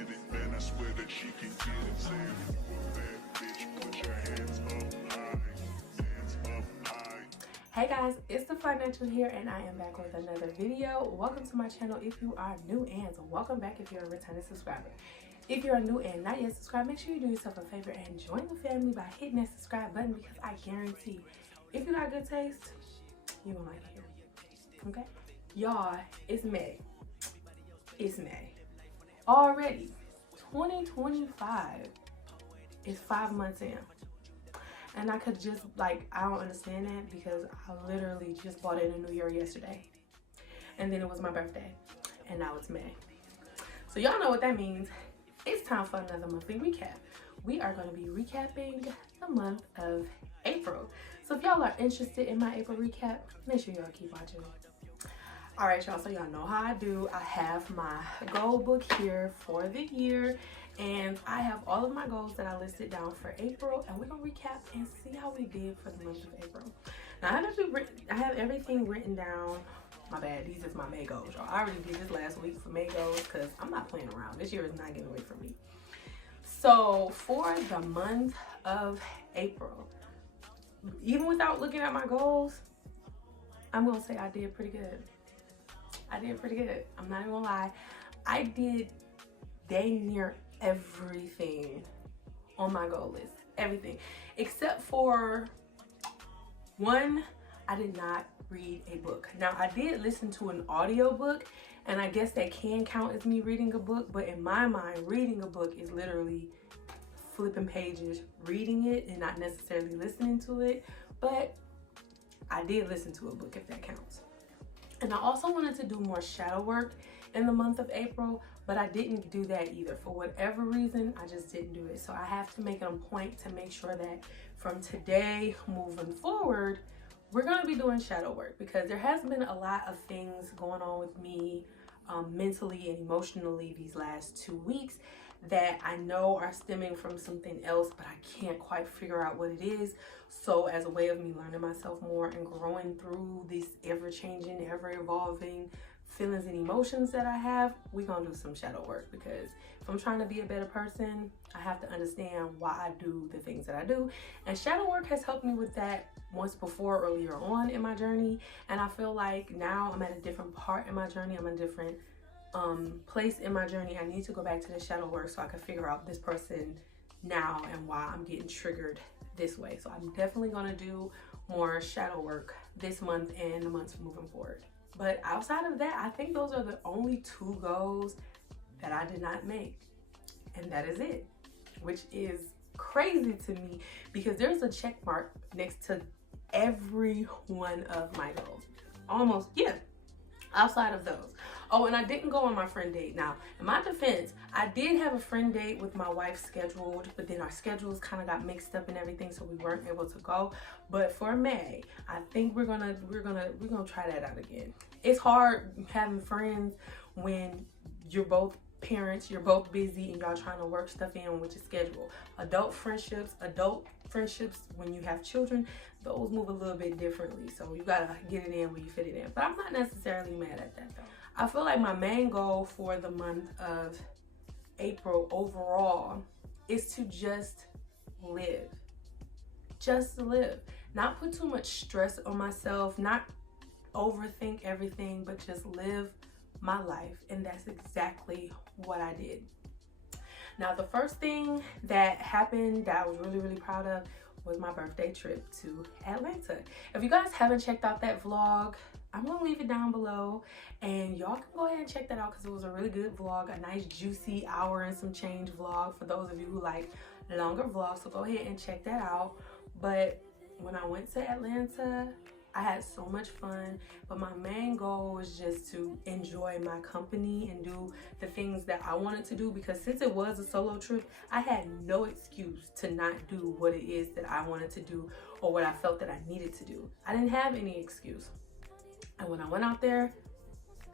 with it, Flyness with it, she can get it. Say if you a bad bitch, put your hands up high, hands up high. Hey guys, it's the Flyness here, and I am back with another video. Welcome to my channel if you are new, and welcome back if you're a returning subscriber. If you're new and not yet subscribed, make sure you do yourself a favor and join the family by hitting that subscribe button, because I guarantee if you got good taste, you're gonna like it here. Okay? Y'all, it's May. It's May. Already, 2025 is 5 months in. And I could just, I don't understand that, because I literally just bought in a new year yesterday. And then it was my birthday. And now it's May. So y'all know what that means. It's time for another monthly recap. We are going to be recapping the month of April. So if y'all are interested in my April recap, make sure y'all keep watching. Alright y'all, so y'all know how I do. I have my goal book here for the year, and I have all of my goals that I listed down for April, and we're gonna recap and see how we did for the month of April. Now I have everything written down. My bad, these is my May goals, y'all. I already did this last week for May goals because I'm not playing around. This year is not getting away from me. So for the month of April, even without looking at my goals, I'm gonna say I did pretty good. I did pretty good. I'm not even gonna lie. I did dang near everything on my goal list. Everything. Except for one, I did not read a book. Now, I did listen to an audio book, and I guess that can count as me reading a book, but in my mind, reading a book is literally flipping pages, reading it, and not necessarily listening to it. But I did listen to a book, if that counts. And I also wanted to do more shadow work in the month of April, but I didn't do that either. For whatever reason, I just didn't do it. So I have to make it a point to make sure that from today moving forward, we're going to be doing shadow work, because there has been a lot of things going on with me mentally and emotionally these last 2 weeks that I know are stemming from something else, but I can't quite figure out what it is. So as a way of me learning myself more and growing through these ever-changing, ever-evolving feelings and emotions that I have, we're gonna do some shadow work, because if I'm trying to be a better person, I have to understand why I do the things that I do. And shadow work has helped me with that once before, earlier on in my journey, and I feel like now I'm at a different part in my journey. I'm a different place in my journey. I need to go back to the shadow work so I can figure out this person now and why I'm getting triggered this way. So I'm definitely gonna do more shadow work this month and the months moving forward. But outside of that, I think those are the only 2 goals that I did not make, and that is it, which is crazy to me, because there's a check mark next to every one of my goals. Almost, yeah, outside of those. Oh, and I didn't go on my friend date. Now, in my defense, I did have a friend date with my wife scheduled, but then our schedules kind of got mixed up and everything, so we weren't able to go. But for May, I think we're gonna try that out again. It's hard having friends when you're both parents, you're both busy, and y'all trying to work stuff in with your schedule. Adult friendships when you have children, those move a little bit differently, so you gotta get it in where you fit it in. But I'm not necessarily mad at that though. I feel like my main goal for the month of April overall is to just live. Just live. Not put too much stress on myself, not overthink everything, but just live my life. And that's exactly what I did. Now, the first thing that happened that I was really, really proud of was my birthday trip to Atlanta. If you guys haven't checked out that vlog, I'm gonna leave it down below, and y'all can go ahead and check that out, because it was a really good vlog, a nice juicy hour and some change vlog for those of you who like longer vlogs. So go ahead and check that out. But when I went to Atlanta, I had so much fun, but my main goal was just to enjoy my company and do the things that I wanted to do, because since it was a solo trip, I had no excuse to not do what it is that I wanted to do or what I felt that I needed to do. I didn't have any excuse. And when I went out there,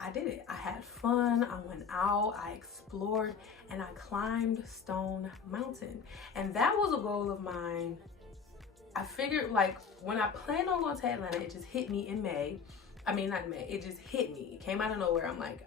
I did it. I had fun, I went out, I explored, and I climbed Stone Mountain. And that was a goal of mine. I figured, like, when I planned on going to Atlanta, it just hit me in May. I mean, not in May, it just hit me. It came out of nowhere. I'm like,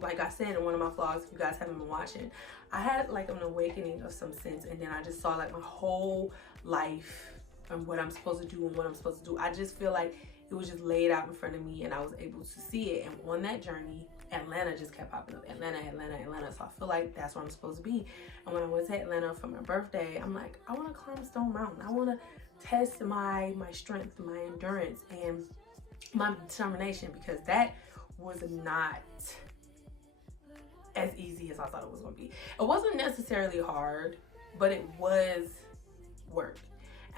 like I said in one of my vlogs, if you guys haven't been watching, I had like an awakening of some sense, and then I just saw like my whole life and what I'm supposed to do and what I'm supposed to do. I just feel like it was just laid out in front of me, and I was able to see it. And on that journey, Atlanta just kept popping up. Atlanta. So I feel like that's where I'm supposed to be. And when I went to Atlanta for my birthday, I'm like, I want to climb Stone Mountain. I want to test my strength, my endurance, and my determination, because that was not as easy as I thought it was going to be. It wasn't necessarily hard, but it was work.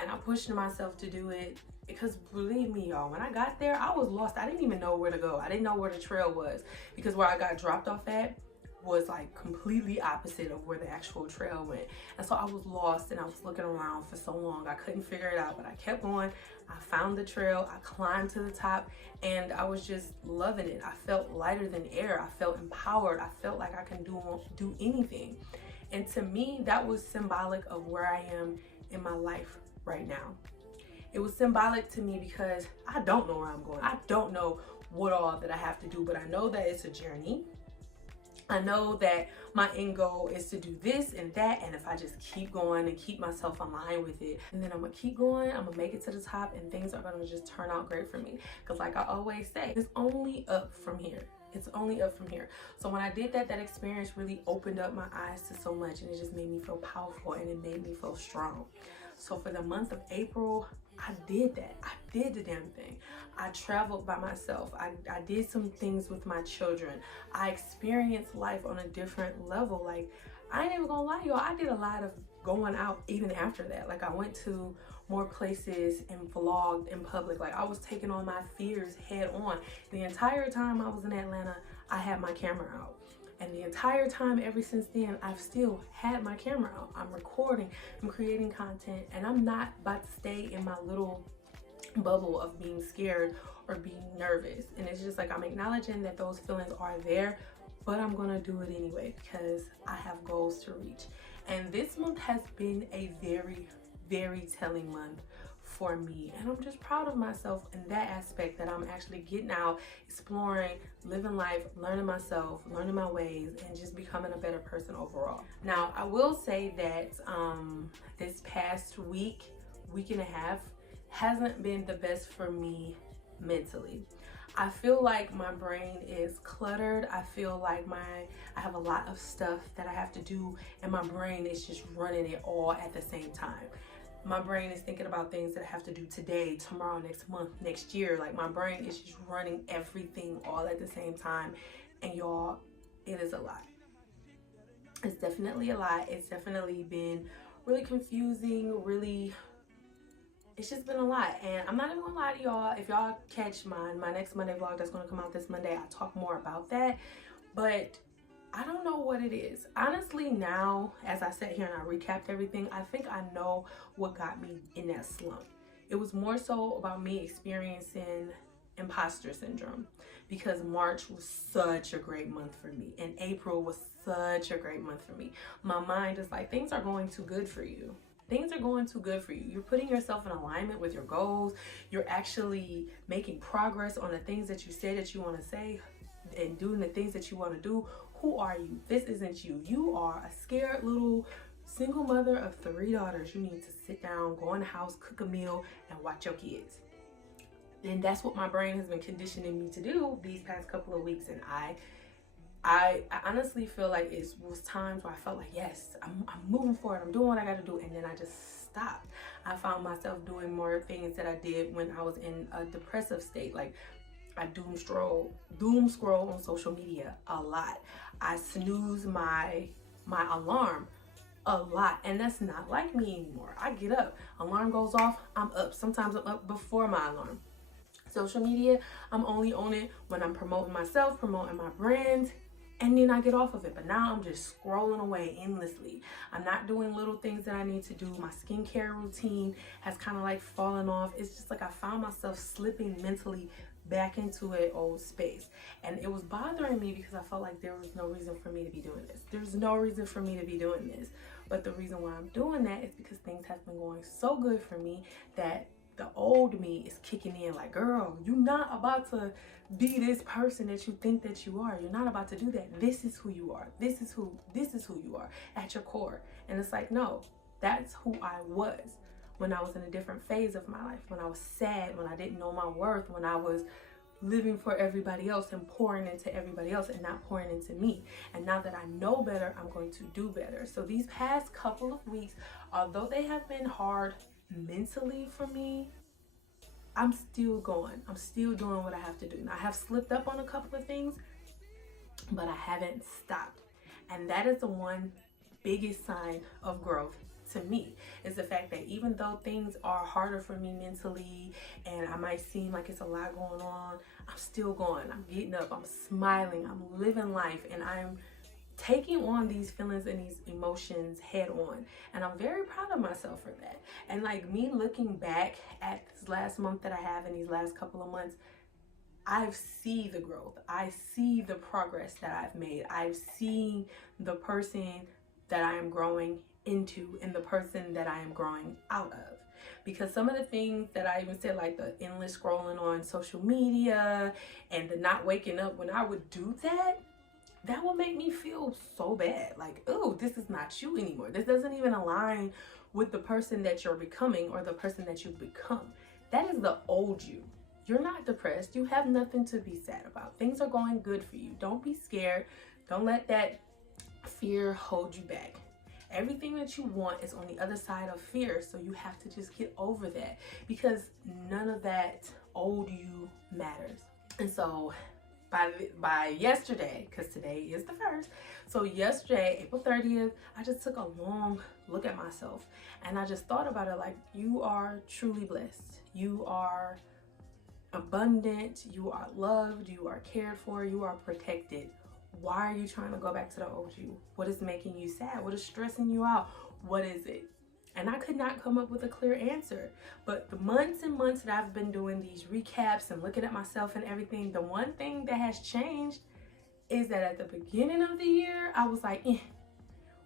And I pushed myself to do it, because believe me, y'all, when I got there, I was lost. I didn't even know where to go. I didn't know where the trail was, because where I got dropped off at was like completely opposite of where the actual trail went. And so I was lost, and I was looking around for so long. I couldn't figure it out, but I kept going. I found the trail. I climbed to the top, and I was just loving it. I felt lighter than air. I felt empowered. I felt like I can do anything. And to me, that was symbolic of where I am in my life right now. It was symbolic to me because I don't know where I'm going. I don't know what all that I have to do, but I know that it's a journey. I know that my end goal is to do this and that, and if I just keep going and keep myself aligned with it, and then I'm gonna keep going, I'm gonna make it to the top, and things are gonna just turn out great for me. Because like I always say, it's only up from here. It's only up from here. So when I did that, that experience really opened up my eyes to so much, and it just made me feel powerful, and it made me feel strong. So for the month of April, I did that. I did the damn thing. I traveled by myself. I did some things with my children. I experienced life on a different level. Like, I ain't even gonna lie, y'all, I did a lot of going out even after that. Like, I went to more places and vlogged in public. Like, I was taking on my fears head on. The entire time I was in Atlanta, I had my camera out. And the entire time ever since then, I've still had my camera out. I'm recording, I'm creating content, and I'm not about to stay in my little bubble of being scared or being nervous. And it's just like, I'm acknowledging that those feelings are there, but I'm gonna do it anyway because I have goals to reach. And this month has been a very, very telling month for me, and I'm just proud of myself in that aspect, that I'm actually getting out, exploring, living life, learning myself, learning my ways, and just becoming a better person overall. Now, I will say that this past week and a half hasn't been the best for me mentally. I feel like my brain is cluttered. I feel like I have a lot of stuff that I have to do, and my brain is just running it all at the same time. My brain is thinking about things that I have to do today, tomorrow, next month, next year. Like, my brain is just running everything all at the same time. And y'all, it is a lot. It's definitely a lot. It's definitely been really confusing, it's just been a lot. And I'm not even gonna lie to y'all, if y'all catch my next Monday vlog that's gonna come out this Monday, I'll talk more about that. But I don't know what it is. Honestly, now, as I sat here and I recapped everything, I think I know what got me in that slump. It was more so about me experiencing imposter syndrome, because March was such a great month for me, and April was such a great month for me. My mind is like, things are going too good for you. Things are going too good for you. You're putting yourself in alignment with your goals. You're actually making progress on the things that you said that you want to say and doing the things that you want to do. Who are you? This isn't you. You are a scared little single mother of 3 daughters. You need to sit down, go in the house, cook a meal, and watch your kids. And that's what my brain has been conditioning me to do these past couple of weeks. And I honestly feel like it was times where I felt like, yes, I'm moving forward. I'm doing what I got to do. And then I just stopped. I found myself doing more things that I did when I was in a depressive state. Like, I doom scroll on social media a lot. I snooze my alarm a lot, and that's not like me anymore. I get up, alarm goes off, I'm up. Sometimes I'm up before my alarm. Social media, I'm only on it when I'm promoting myself, promoting my brand, and then I get off of it. But now I'm just scrolling away endlessly. I'm not doing little things that I need to do. My skincare routine has kind of like fallen off. It's just like I found myself slipping mentally back into an old space, and it was bothering me because I felt like there was no reason for me to be doing this. There's no reason for me to be doing this, but the reason why I'm doing that is because things have been going so good for me that the old me is kicking in like, girl, you're not about to be this person that you think that you are. You're not about to do that. This is who you are. This is who you are at your core. And it's like, no, that's who I was when I was in a different phase of my life, when I was sad, when I didn't know my worth, when I was living for everybody else and pouring into everybody else and not pouring into me. And now that I know better, I'm going to do better. So these past couple of weeks, although they have been hard mentally for me, I'm still going. I'm still doing what I have to do. Now, I have slipped up on a couple of things, but I haven't stopped. And that is the one biggest sign of growth to me, is the fact that even though things are harder for me mentally and I might seem like it's a lot going on, I'm still going. I'm getting up, I'm smiling, I'm living life, and I'm taking on these feelings and these emotions head on. And I'm very proud of myself for that. And like me looking back at this last month that I have, in these last couple of months, I see the growth. I see the progress that I've made. I've seen the person that I am growing into and the person that I am growing out of. Because some of the things that I even said, like the endless scrolling on social media and the not waking up, when I would do that, that would make me feel so bad. Like, oh, this is not you anymore. This doesn't even align with the person that you're becoming or the person that you've become. That is the old you. You're not depressed. You have nothing to be sad about. Things are going good for you. Don't be scared. Don't let that fear hold you back. Everything that you want is on the other side of fear, so you have to just get over that, because none of that old you matters. And so by yesterday, because today is the 1st, so yesterday, April 30th, I just took a long look at myself and I just thought about it like, you are truly blessed. You are abundant, you are loved, you are cared for, you are protected. Why are you trying to go back to the old you? What is making you sad? What is stressing you out? What is it? And I could not come up with a clear answer. But the months and months that I've been doing these recaps and looking at myself and everything, the one thing that has changed is that at the beginning of the year, I was like, eh.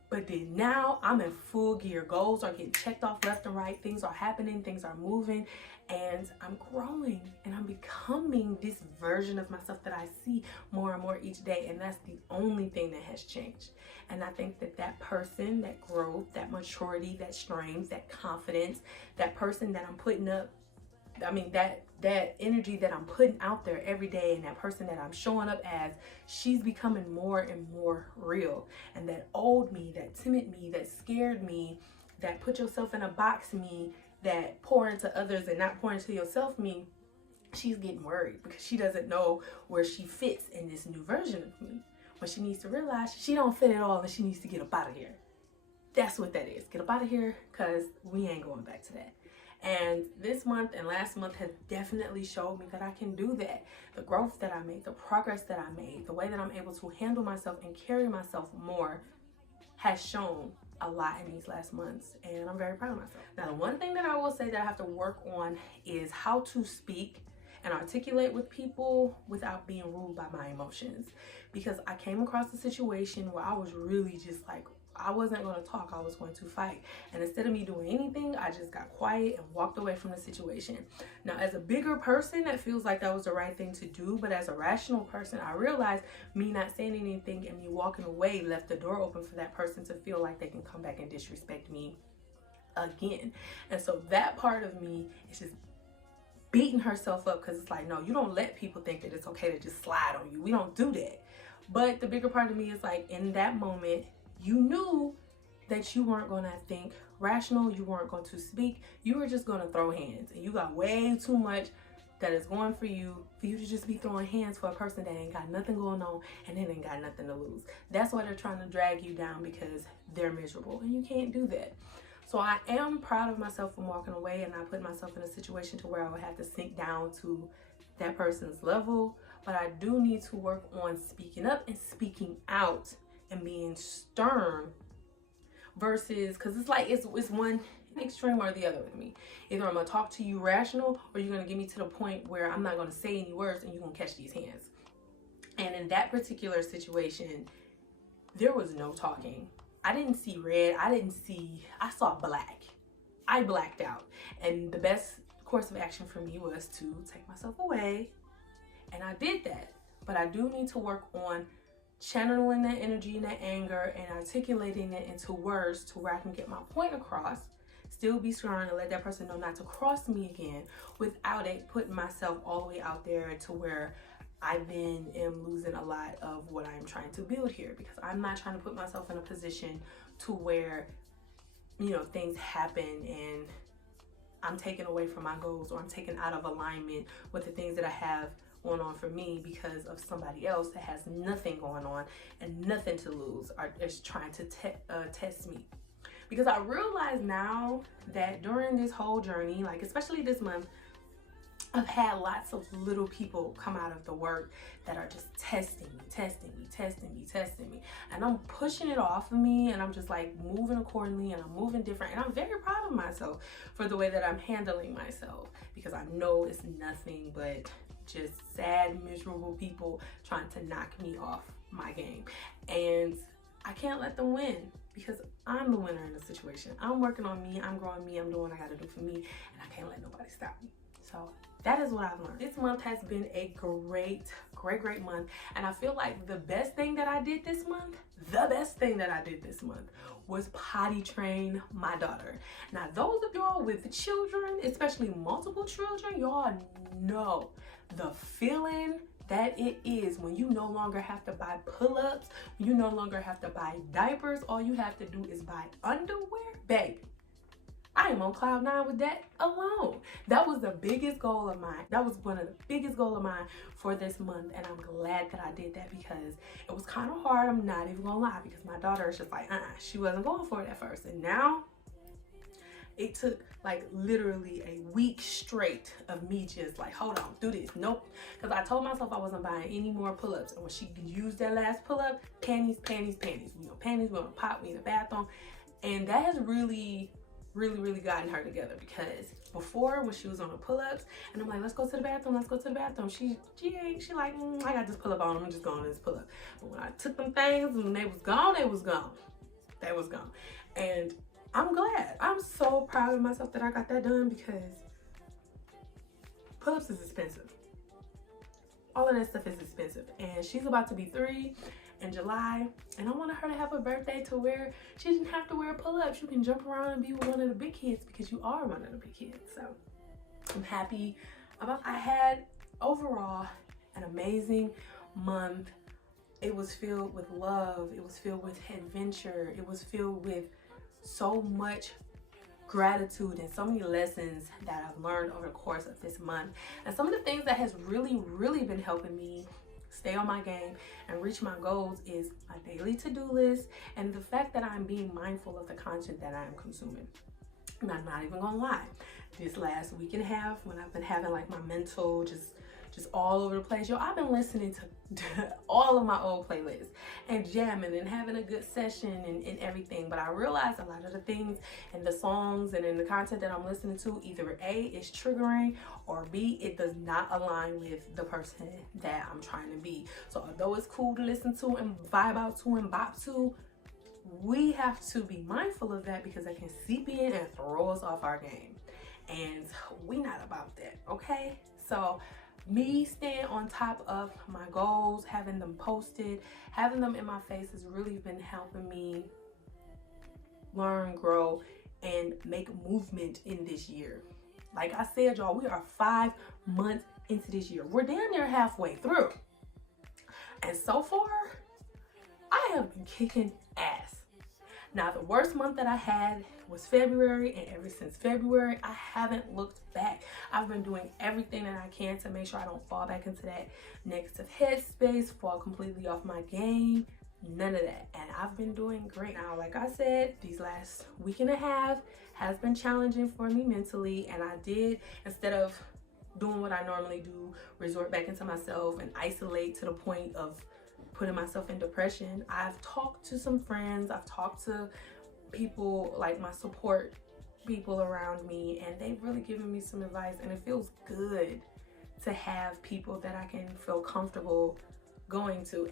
But then now I'm in full gear. Goals are getting checked off left and right. Things are happening. Things are moving. And I'm growing. And I'm becoming this version of myself that I see more and more each day. And that's the only thing that has changed. And I think that that person, that growth, that maturity, that strength, that confidence, that person that I'm putting up, I mean, that energy that I'm putting out there every day, and that person that I'm showing up as, she's becoming more and more real. And that old me, that timid me, that scared me, that put yourself in a box me, that pour into others and not pour into yourself me, she's getting worried because she doesn't know where she fits in this new version of me. When she needs to realize she don't fit at all and she needs to get up out of here. That's what that is. Get up out of here, because we ain't going back to that. And this month and last month has definitely showed me that I can do that. The growth that I made, the progress that I made, the way that I'm able to handle myself and carry myself more has shown a lot in these last months. And I'm very proud of myself. Now, the one thing that I will say that I have to work on is how to speak and articulate with people without being ruled by my emotions. Because I came across a situation where I was really just like, I wasn't going to talk, I was going to fight. And instead of me doing anything, I just got quiet and walked away from the situation. Now, as a bigger person, that feels like that was the right thing to do. But as a rational person, I realized me not saying anything and me walking away left the door open for that person to feel like they can come back and disrespect me again. And so that part of me is just beating herself up, because it's like, no, you don't let people think that it's okay to just slide on you. We don't do that. But the bigger part of me is like, in that moment, you knew that you weren't going to think rational, you weren't going to speak, you were just going to throw hands. And you got way too much that is going for you to just be throwing hands for a person that ain't got nothing going on and then ain't got nothing to lose. That's why they're trying to drag you down, because they're miserable, and you can't do that. So I am proud of myself for walking away and not putting myself in a situation to where I would have to sink down to that person's level. But I do need to work on speaking up and speaking out and being stern, versus, because it's like it's one extreme or the other with me. Either I'm gonna talk to you rational, or you're gonna get me to the point where I'm not gonna say any words and you're gonna catch these hands. And in that particular situation, there was no talking. I didn't see red. I saw black. I blacked out. And the best course of action for me was to take myself away, and I did that. But I do need to work on channeling that energy and that anger and articulating it into words to where I can get my point across, still be strong, and let that person know not to cross me again without it putting myself all the way out there to where I then am losing a lot of what I'm trying to build here, because I'm not trying to put myself in a position to where, you know, things happen and I'm taken away from my goals, or I'm taken out of alignment with the things that I have going on for me because of somebody else that has nothing going on and nothing to lose, or is trying to test me. Because I realize now that during this whole journey, like especially this month, I've had lots of little people come out of the work that are just testing me. And I'm pushing it off of me, and I'm just like moving accordingly, and I'm moving different. And I'm very proud of myself for the way that I'm handling myself, because I know it's nothing but just sad, miserable people trying to knock me off my game. And I can't let them win, because I'm the winner in the situation. I'm working on me, I'm growing me, I'm doing what I gotta do for me, and I can't let nobody stop me. So that is what I've learned. This month has been a great month. And I feel like the best thing that I did this month, was potty train my daughter. Now, those of y'all with children, especially multiple children, y'all know the feeling that it is when you no longer have to buy pull-ups, you no longer have to buy diapers, all you have to do is buy underwear. Baby, I am on cloud 9 with that alone. That was the biggest goal of mine. That was one of the biggest goals of mine for this month, and I'm glad that I did that, because it was kind of hard. I'm not even gonna lie, because my daughter is just like, she wasn't going for it at first, and now it took like literally a week straight of me just like, hold on, do this. Nope. Because I told myself I wasn't buying any more pull-ups. And when she used that last pull-up, panties. We on panties, we on a pot, we in the bathroom. And that has really gotten her together, because before, when she was on the pull-ups and I'm like, let's go to the bathroom, she like, I got this pull-up on, I'm just going to this pull-up. But when I took them things and they was gone. And I'm glad. I'm so proud of myself that I got that done, because pull-ups is expensive. All of that stuff is expensive. And she's about to be 3 in July, and I wanted her to have a birthday to where she didn't have to wear pull-ups. You can jump around and be with one of the big kids, because you are one of the big kids. So I'm happy about. I had overall an amazing month. It was filled with love. It was filled with adventure. It was filled with so much gratitude and so many lessons that I've learned over the course of this month. And some of the things that has really been helping me stay on my game and reach my goals is my daily to-do list, and the fact that I'm being mindful of the content that I am consuming. And I'm not even gonna lie, this last week and a half, when I've been having like my mental just all over the place, yo, I've been listening to all of my old playlists and jamming and having a good session and everything. But I realized a lot of the things and the songs and in the content that I'm listening to, either A, is triggering, or B, it does not align with the person that I'm trying to be. So although it's cool to listen to and vibe out to and bop to, we have to be mindful of that, because it can seep in and throw us off our game. And we not about that, okay? So me staying on top of my goals, having them posted, having them in my face has really been helping me learn, grow, and make movement in this year. Like I said, y'all, we are 5 months into this year. We're damn near halfway through. And so far, I have been kicking ass. Now, the worst month that I had was February, and ever since February, I haven't looked back. I've been doing everything that I can to make sure I don't fall back into that negative headspace, fall completely off my game, none of that. And I've been doing great. Now, like I said, these last week and a half has been challenging for me mentally, and I did, instead of doing what I normally do, resort back into myself and isolate to the point of putting myself in depression. I've talked to some friends, I've talked to people like my support people around me, and they've really given me some advice, and it feels good to have people that I can feel comfortable going to.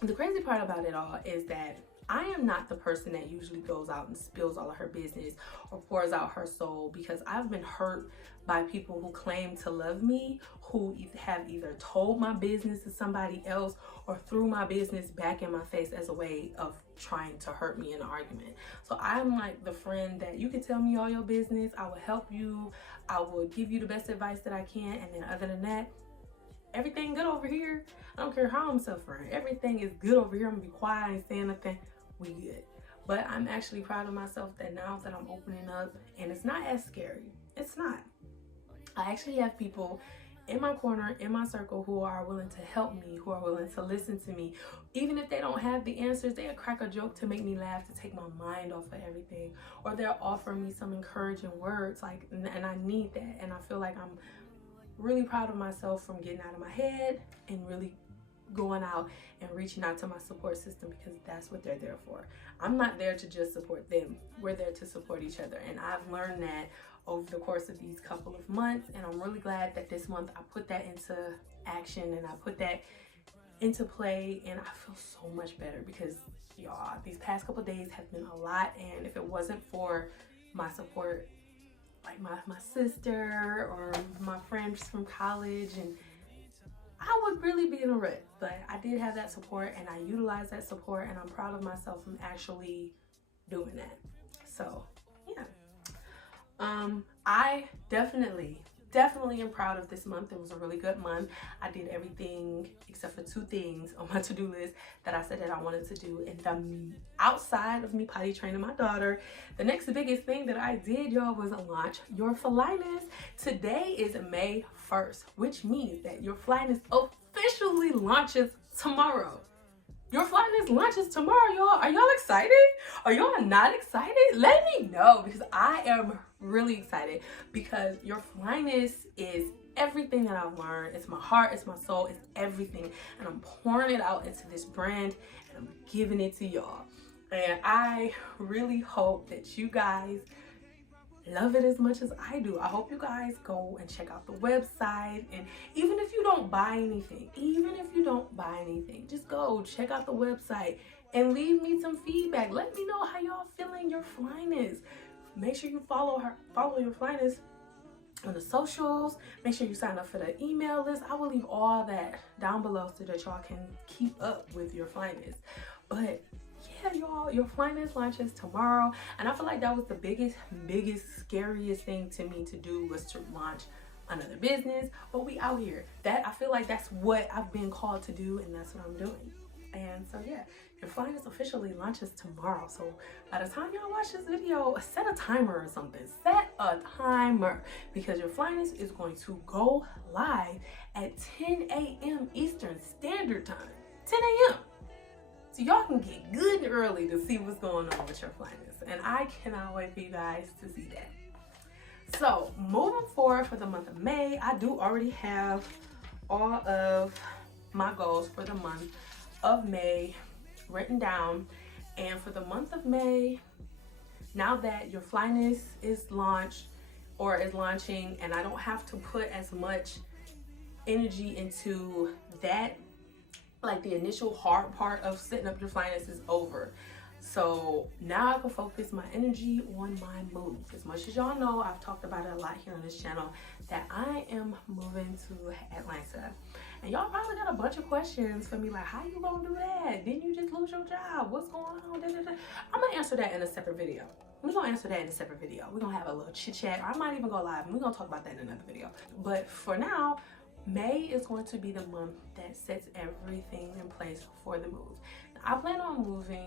The crazy part about it all is that I am not the person that usually goes out and spills all of her business or pours out her soul, because I've been hurt by people who claim to love me, who have either told my business to somebody else or threw my business back in my face as a way of trying to hurt me in an argument. So I'm like the friend that you can tell me all your business, I will help you, I will give you the best advice that I can, and then other than that, everything good over here. I don't care how I'm suffering, everything is good over here. I'm gonna be quiet, I ain't saying nothing, we good. But I'm actually proud of myself that now that I'm opening up, and it's not as scary, it's not. I actually have people in my corner, in my circle, who are willing to help me, who are willing to listen to me. Even if they don't have the answers, they'll crack a joke to make me laugh, to take my mind off of everything. Or they'll offer me some encouraging words, like, and I need that. And I feel like I'm really proud of myself from getting out of my head and really going out and reaching out to my support system, because that's what they're there for. I'm not there to just support them. We're there to support each other. And I've learned that over the course of these couple of months, and I'm really glad that this month I put that into action and I put that into play, and I feel so much better, because y'all, these past couple of days have been a lot, and if it wasn't for my support, like my sister or my friends from college, and I would really be in a rut. But I did have that support, and I utilized that support, and I'm proud of myself from actually doing that. So yeah. I definitely am proud of this month. It was a really good month. I did everything except for 2 things on my to-do list that I said that I wanted to do. And the outside of me potty training my daughter, the next biggest thing that I did, y'all, was launch your Flyness. Today is May 1st, which means that your Flyness officially launches tomorrow. Your Flyness launches tomorrow, y'all. Are y'all excited? Are y'all not excited? Let me know, because I am really excited, because your Flyness is everything that I've learned. It's my heart, it's my soul, it's everything. And I'm pouring it out into this brand, and I'm giving it to y'all. And I really hope that you guys love it as much as I do. I hope you guys go and check out the website, and even if you don't buy anything, just go check out the website and leave me some feedback. Let me know how y'all feeling your Flyness. Make sure you follow your Flyness on the socials. Make sure you sign up for the email list. I will leave all that down below so that y'all can keep up with your Flyness. But yeah, y'all, your Flyness launches tomorrow, and I feel like that was the biggest, scariest thing to me to do, was to launch another business. But we out here. I feel like that's what I've been called to do, and that's what I'm doing. And so yeah, your Flyness officially launches tomorrow. So by the time y'all watch this video, set a timer or something. Set a timer, because your Flyness is going to go live at 10 a.m. Eastern Standard Time. 10 a.m. So y'all can get good and early to see what's going on with your Flyness. And I cannot wait for you guys to see that. So moving forward for the month of May, I do already have all of my goals for the month of May written down. And for the month of May, now that your Flyness is launched or is launching, and I don't have to put as much energy into that, like the initial hard part of setting up your Flyness is over. So now I can focus my energy on my move. As much as y'all know, I've talked about it a lot here on this channel, that I am moving to Atlanta. And y'all probably got a bunch of questions for me, like, how you gonna do that? Didn't you just lose your job? What's going on? I'm gonna answer that in a separate video. We're gonna answer that in a separate video. We're gonna have a little chit chat, or I might even go live, and we're gonna talk about that in another video. But for now, May is going to be the month that sets everything in place for the move. Now, I plan on moving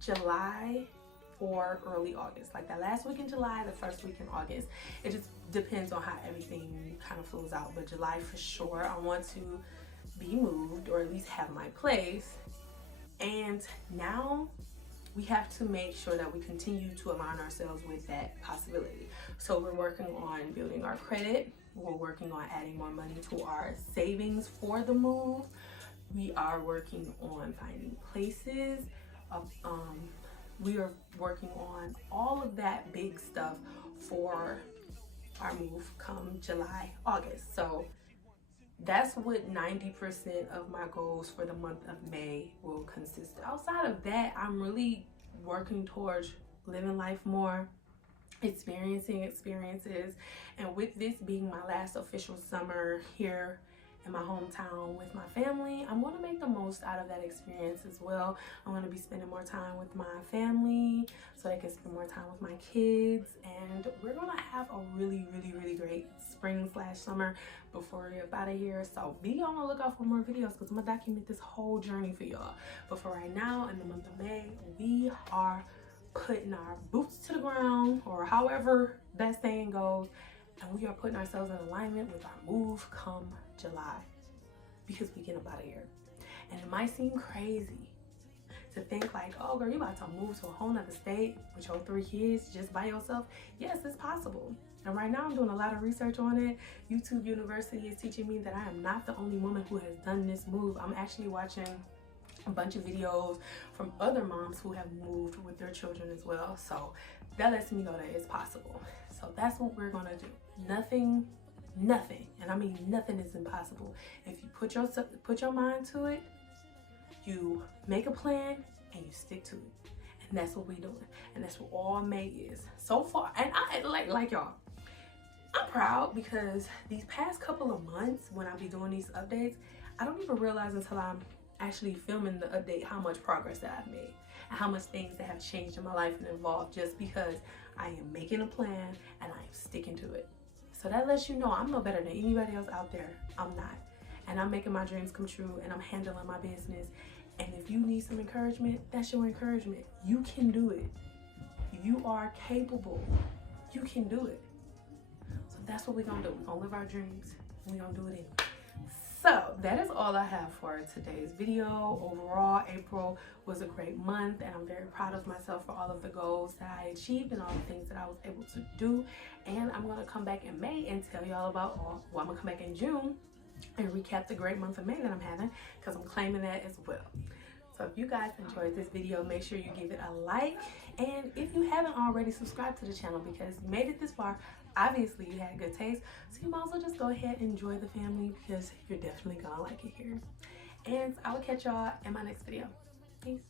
July or early August, like that last week in July, the first week in August. It just depends on how everything kind of flows out, but July for sure I want to be moved, or at least have my place. And now we have to make sure that we continue to align ourselves with that possibility. So we're working on building our credit. We're working on adding more money to our savings for the move. We are working on finding places. We are working on all of that big stuff for our move come July, August. So that's what 90% of my goals for the month of May will consist of. Outside of that, I'm really working towards living life more, experiencing experiences, and with this being my last official summer here in my hometown with my family, I'm going to make the most out of that experience as well. I'm going to be spending more time with my family so I can spend more time with my kids, and we're going to have a really great spring/summer before we're up out of here. So be on the lookout for more videos because I'm going to document this whole journey for y'all. But for right now, in the month of May, we are putting our boots to the ground, or however that saying goes, and we are putting ourselves in alignment with our move come July, because we get up out of here. And it might seem crazy to think like, oh girl, you about to move to a whole nother state with your 3 kids just by yourself. Yes, it's possible. And right now I'm doing a lot of research on it. YouTube University is teaching me that I am not the only woman who has done this move. I'm actually watching a bunch of videos from other moms who have moved with their children as well. So that lets me know that it's possible. So that's what we're gonna do. Nothing, and I mean nothing is impossible. If you put your mind to it, you make a plan and you stick to it. And that's what we're doing. And that's what all May is so far. And I like y'all, I'm proud because these past couple of months when I be doing these updates, I don't even realize until I'm actually filming the update how much progress that I've made and how much things that have changed in my life and evolved just because I am making a plan and I am sticking to it. So that lets you know I'm no better than anybody else out there. I'm not. And I'm making my dreams come true, and I'm handling my business. And if you need some encouragement, that's your encouragement. You can do it. You are capable. You can do it. So that's what we're gonna do. We're gonna live our dreams. We're gonna do it anyway. So that is all I have for today's video. Overall, April was a great month, and I'm very proud of myself for all of the goals that I achieved and all the things that I was able to do. And I'm gonna come back in May and tell y'all about I'm gonna come back in June and recap the great month of May that I'm having, because I'm claiming that as well. So if you guys enjoyed this video, make sure you give it a like, and if you haven't already, subscribe to the channel, because you made it this far. Obviously you had good taste, so you might as well just go ahead and enjoy the family, because you're definitely gonna like it here. And I will catch y'all in my next video. Peace.